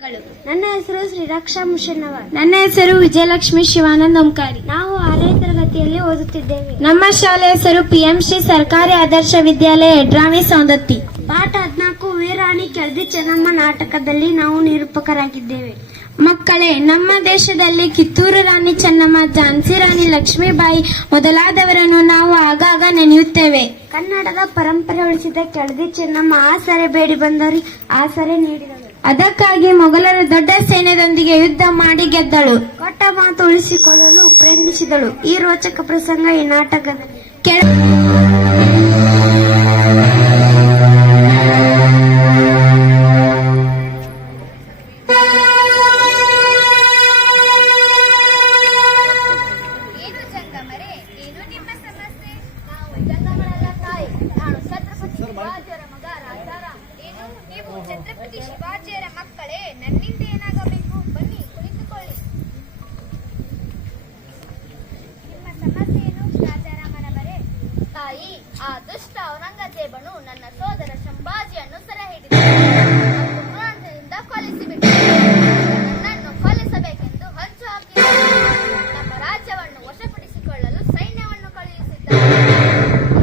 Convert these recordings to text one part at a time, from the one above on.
ನನ್ನ ಹೆಸರು ಶ್ರೀರಕ್ಷಾ ಮುಷನ್ನವರ್. ನನ್ನ ಹೆಸರು ವಿಜಯಲಕ್ಷ್ಮಿ ಶಿವಾನಂದ್ ಓಂಕಾರಿ. ನಾವು 6ನೇ ತರಗತಿಯಲ್ಲಿ ಓದುತ್ತಿದ್ದೇವೆ. ನಮ್ಮ ಶಾಲೆ ಹೆಸರು ಪಿಎಂಶ್ರೀ ಸರ್ಕಾರಿ ಆದರ್ಶ ವಿದ್ಯಾಲಯ ಯಡ್ರಾಮಿ ಸೌಂದತ್ತಿ. ಪಾಠ 14 ವೀರಾಣಿ ಕೆಳದಿ ಚೆನ್ನಮ್ಮ ನಾಟಕದಲ್ಲಿ ನಾವು ನಿರೂಪಕರಾಗಿದ್ದೇವೆ. ಮಕ್ಕಳೇ, ನಮ್ಮ ದೇಶದಲ್ಲಿ ಕಿತ್ತೂರು ರಾಣಿ ಚೆನ್ನಮ್ಮ, ಝಾನ್ಸಿ ರಾಣಿ ಲಕ್ಷ್ಮೀಬಾಯಿ ಮೊದಲಾದವರನ್ನು ನಾವು ಆಗಾಗ ನೆನೆಯುತ್ತೇವೆ. ಕನ್ನಡದ ಪರಂಪರೆ ಉಳಿಸಿದ ಕೆಳದಿ ಚೆನ್ನಮ್ಮ ಆಸರೆ ಬೇಡಿ ಬಂದವರಿಗೆ ಆಸರೆ ನೀಡಿದಳು. ಅದಕ್ಕಾಗಿ ಮೊಘಲರ ದೊಡ್ಡ ಸೈನ್ಯದೊಂದಿಗೆ ಯುದ್ಧ ಮಾಡಿ ಗೆದ್ದಳು. ಕೊಟ್ಟ ಮಾತು ಉಳಿಸಿಕೊಳ್ಳಲು ಪ್ರಯತ್ನಿಸಿದಳು. ಈ ರೋಚಕ ಪ್ರಸಂಗ ಈ ನಾಟಕದಲ್ಲಿ ಛತ್ರಪತಿ ಶಿವಾಜಿಯರ ಮಕ್ಕಳೇ, ನನ್ನಿಂದ ಏನಾಗಬೇಕು? ಬನ್ನಿ ಕುಳಿತುಕೊಳ್ಳಿ. ನಿಮ್ಮ ಸಮಸ್ಯೆ ಏನು ರಾಜಾರಾಮನವರೇ? ತಾಯಿ, ಆ ದುಷ್ಟ ಔರಂಗಜೇಬನು ನನ್ನ ಸೋದರ ಸಂಭಾಜಿಯನ್ನು ಸೆರೆ ಹಿಡಿದ ಕ್ರೂರದಿಂದ ಕೊಲ್ಲಿಸಿಬಿಟ್ಟು ನನ್ನನ್ನು ಕೊಲ್ಲಿಸಬೇಕೆಂದು ಹೊಂಚು ಹಾಕಿದರು. ನಮ್ಮ ರಾಜ್ಯವನ್ನು ವಶಪಡಿಸಿಕೊಳ್ಳಲು ಸೈನ್ಯವನ್ನು ಕಳುಹಿಸಿದ್ದಾರೆ.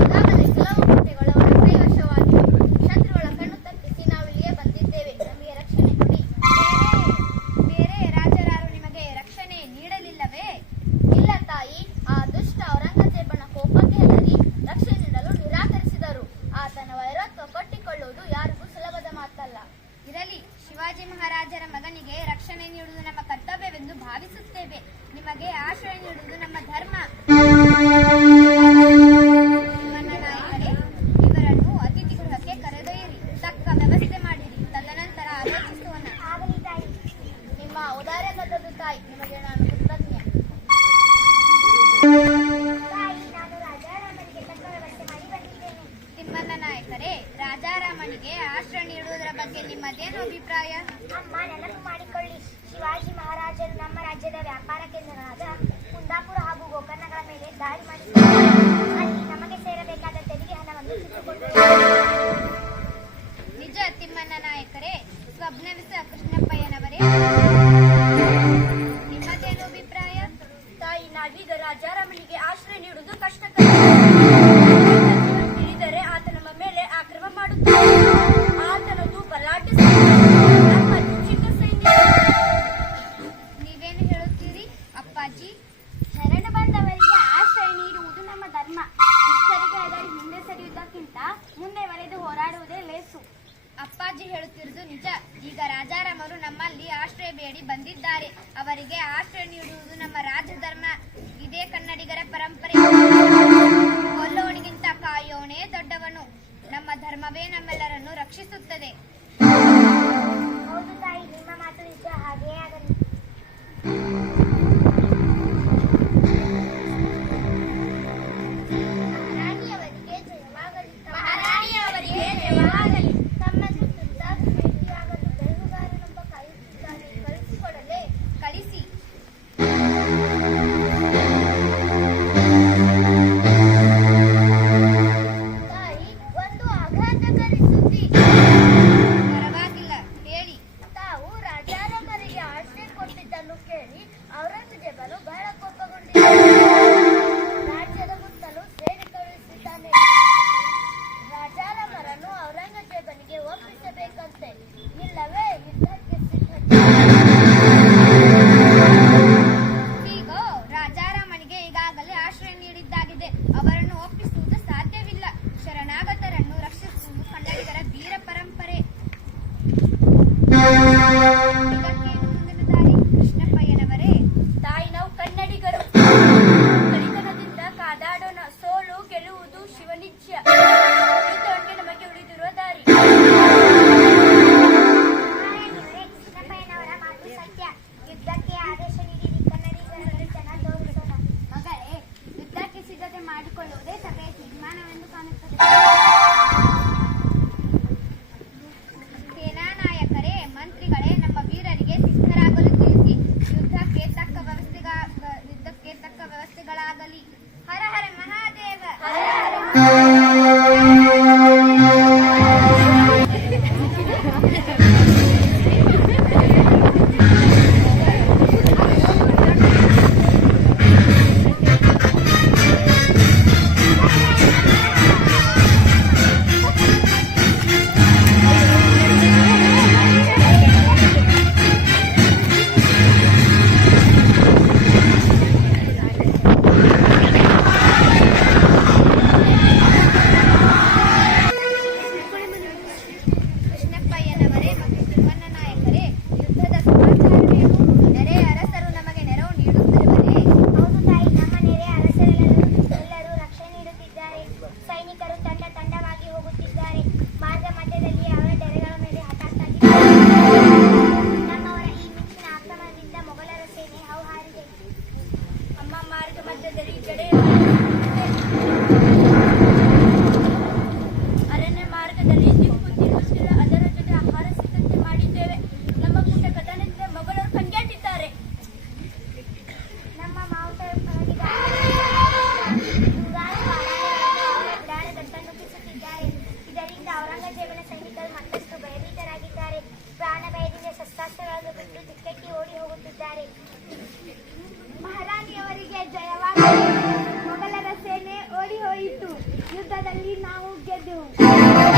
ಈಗಾಗಲೇ ಕೆಲವು ಕೋಟೆಗಳು ಕೈವಶವಾಗಿವೆ. ಶತ್ರುಗಳ ಕಣ್ಣು ತಪ್ಪಿಸಿ ನಾವಿಲ್ಲಿಯೇ ಬಂದಿದ್ದೇವೆ. ನಮಗೆ ರಕ್ಷಣೆ ಕೊಡಿ. ಬೇರೆ ರಾಜರಾರು ನಿಮಗೆ ರಕ್ಷಣೆ ನೀಡಲಿಲ್ಲವೇ? ಇಲ್ಲ ತಾಯಿ, ಆ ದುಷ್ಟ ಔರಂಗಜೇಬನ ಕೋಪಕ್ಕೆ ಹೆದರಿ ರಕ್ಷಣೆ ನೀಡಲು ನಿರಾಕರಿಸಿದರು. ಆತನ ವೈರತ್ವ ಕಟ್ಟಿಕೊಳ್ಳುವುದು ಯಾರಿಗೂ ಸುಲಭದ ಮಾತಲ್ಲ. ಇರಲಿ, ಶಿವಾಜಿ ಮಹಾರಾಜರ ಮಗನಿಗೆ ರಕ್ಷಣೆ ನೀಡುವುದು ನಮ್ಮ ಕರ್ತವ್ಯವೆಂದು ಭಾವಿಸುತ್ತೇವೆ. ನಿಮಗೆ ಆಶ್ರಯ ನೀಡುವುದು ನಮ್ಮ ಧರ್ಮ. ನಾಯಕರೇ, ಇವರನ್ನು ಅತಿಥಿ ಗೃಹಕ್ಕೆ ಕರೆದೊಯ್ಯಿರಿ. ತಕ್ಕ ವ್ಯವಸ್ಥೆ ಮಾಡಿರಿ. ತದನಂತರ ಆಲೋಚಿಸೋಣ. ನಿಮ್ಮ ಉದಾರಗತದ ತಾಯಿ, ನಿಮಗೆ ನಾನು ಕೃತಜ್ಞ. ತಿಮ್ಮಣ್ಣ ನಾಯಕರೇ, ರಾಜಾರಾಮನಿಗೆ ಆಶ್ರಯ ನೀಡುವುದರ ಬಗ್ಗೆ ನಿಮ್ಮದೇನು ಅಭಿಪ್ರಾಯ? ಅಮ್ಮ, ನೆನಪು ಮಾಡಿಕೊಳ್ಳಿ. ಶಿವಾಜಿ ಮಹಾರಾಜರು ನಮ್ಮ ರಾಜ್ಯದ ವ್ಯಾಪಾರ ಕೇಂದ್ರಗಳಾದ ಕುಂದಾಪುರ ಹಾಗೂ ಗೋಕರ್ಣಗಳ ಮೇಲೆ ದಾಳಿ ಮಾಡಿದ್ದಾರೆ. ಅಲ್ಲಿ ನಮಗೆ ಸೇರಬೇಕಾದ ತೆರಿಗೆ ಹಣವನ್ನು ಕಿತ್ತುಕೊಂಡು ನಿಜ ತಿಮ್ಮಣ್ಣ ನಾಯಕರೇ. ಸ್ವಪ್ನವಿಸ ಕೃಷ್ಣಪ್ಪಯ್ಯನವರೇ, ನಿಮ್ಮದೇನು ಅಭಿಪ್ರಾಯ? ತಾಯಿ, ನಾವೀಗ ರಾಜಾರಾಮನಿಗೆ ಆಶ್ರಯ ನೀಡುವುದು ಕಷ್ಟಕರ. ತಿಳಿದರೆ ಆತ ನಮ್ಮ ಮೇಲೆ ಆಕ್ರಮ ಮಾಡುತ್ತಾನೆ. ಆತನದು ಬಲಾಢ್ಯ ನಮ್ಮದು ಚಿಕ್ಕ ಸೈನ್ಯ. ನೀವೇನು ಹೇಳುತ್ತೀರಿ ಅಪ್ಪಾಜಿ? ಶರಣ ಬಂದವರಿಗೆ ಆಶ್ರಯ ನೀಡುವುದು ನಮ್ಮ ಧರ್ಮ. ದುಷ್ಟರಿಗೆ ಹೆದರಿ ಹಿಂದೆ ಸರಿಯುವುದಕ್ಕಿಂತ ಮುಂದೆ ಬರೆದು ಹೋರಾಡುವುದೇ ಲೇಸು. ಅಪ್ಪಾಜಿ ಹೇಳುತ್ತಿರುವುದು ನಿಜ. ಈಗ ರಾಜಾರಾಮರು ನಮ್ಮಲ್ಲಿ ಆಶ್ರಯ ಬೇಡಿ ಬಂದಿದ್ದಾರೆ. ಅವರಿಗೆ ಆಶ್ರಯ ನೀಡುವುದು ನಮ್ಮ ರಾಜಧರ್ಮ. ಇದೇ ಕನ್ನಡಿಗರ ಪರಂಪರೆ. ಕೊಲ್ಲೋಣಿಗಿಂತ ಕಾಯೋಣೇ ದೊಡ್ಡವನು. ನಮ್ಮ ಧರ್ಮವೇ ನಮ್ಮೆಲ್ಲರನ್ನು ರಕ್ಷಿಸುತ್ತದೆ. ಹೌದು ತಾಯಿ, ನಿಮ್ಮ ಮಾತು ನಿಜ. ಹಾಗೆಯೇ ಆಗಲಿ. ಮಹಾರಾಣಿಯವರಿಗೆ ಜಯವಾಗಲಿ. ಮಹಾರಾಣಿಯವರಿಗೆ ಜಯವಾಗಲಿ. ತಮ್ಮ ಸುತ್ತ ಭೇಟಿಯಾಗಲು ಬೆಳಗುಗಾರನೊಬ್ಬ ಕಾಯುತ್ತಿದ್ದಾನೆ. ಕಳಿಸಿಕೊಡಲೇ? ಕಳಿಸಿ. ತಾಯಿ, ಒಂದು ಆಘಾತಕಾರಿ ಸುದ್ದಿ. ಪರವಾಗಿಲ್ಲ, ಹೇಳಿ. ತಾವು ರಾಜಾರಾಮರಿಗೆ ಆಶ್ರಯ ಕೊಟ್ಟಿದ್ದನ್ನು ಕೇಳಿ ಔರಂಗಜೇಬನು ಬಹಳ ಕೋಪಗೊಂಡಿದ್ದಾನೆ. ರಾಜ್ಯದ ಮುತ್ತಲು ಸೇರಿ ಕಳುಹಿಸಿದ್ದಾನೆ. ರಾಜಾರಾಮರನ್ನು ಔರಂಗಜೇಬನಿಗೆ ಒಪ್ಪಿಸಬೇಕಂತೆ. ಇಲ್ಲವೇ ಯುದ್ಧಕ್ಕೆ ಸಿದ್ಧತೆ. ಹೀಗೋ, ರಾಜಾರಾಮನಿಗೆ ಈಗಾಗಲೇ ಆಶ್ರಯ ನೀಡಿದ್ದಾಗಿದೆ. ಅವರನ್ನು ಒಪ್ಪಿಸುವುದು ಸಾಧ್ಯವಿಲ್ಲ. ಶರಣಾಗತರನ್ನು ರಕ್ಷಿಸುವುದು ಕನ್ನಡಿಗರ ವೀರ ಪರಂಪರೆ. ಇದಕ್ಕೇನು ಮುಂದಿನ ದಾರಿ? ಕೃಷ್ಣಪ್ಪಯ್ಯನವರೇ, ತಾಯಿ, ನಾವು ಕನ್ನಡಿಗರು ಕಲಿತನದಿಂದ ಕಾದಾಡೋಣ. ಸೋಲು ಗೆಲ್ಲುವುದು ಶಿವನಿಚ್ಛೆ. ಯುದ್ಧಕ್ಕೆ ನಮಗೆ ಉಳಿದಿರುವ ದಾರಿ. ಕೃಷ್ಣಪ್ಪಯ್ಯನವರ ಮಾತು ಸತ್ಯ. ಯುದ್ಧಕ್ಕೆ ಆದೇಶ ನೀಡಿರಿ. ಕನ್ನಡಿಗರಲ್ಲಿ ಜನ ತೋರಿಸೋಣ. ಮಗಳೇ, ಯುದ್ಧಕ್ಕೆ ಸಿದ್ಧತೆ ಮಾಡಿಕೊಳ್ಳುವುದೇ ಸಭೆಯ ತೀರ್ಮಾನವೆಂದು ಕಾಣುತ್ತದೆ. ಸೇನಾ ನಾಯಕರೇ, ಮಂತ್ರಿಗಳೇ, ನಮ್ಮ ಯುದ್ಧದಲ್ಲಿ ನಾವು ಗೆದ್ದೆವು.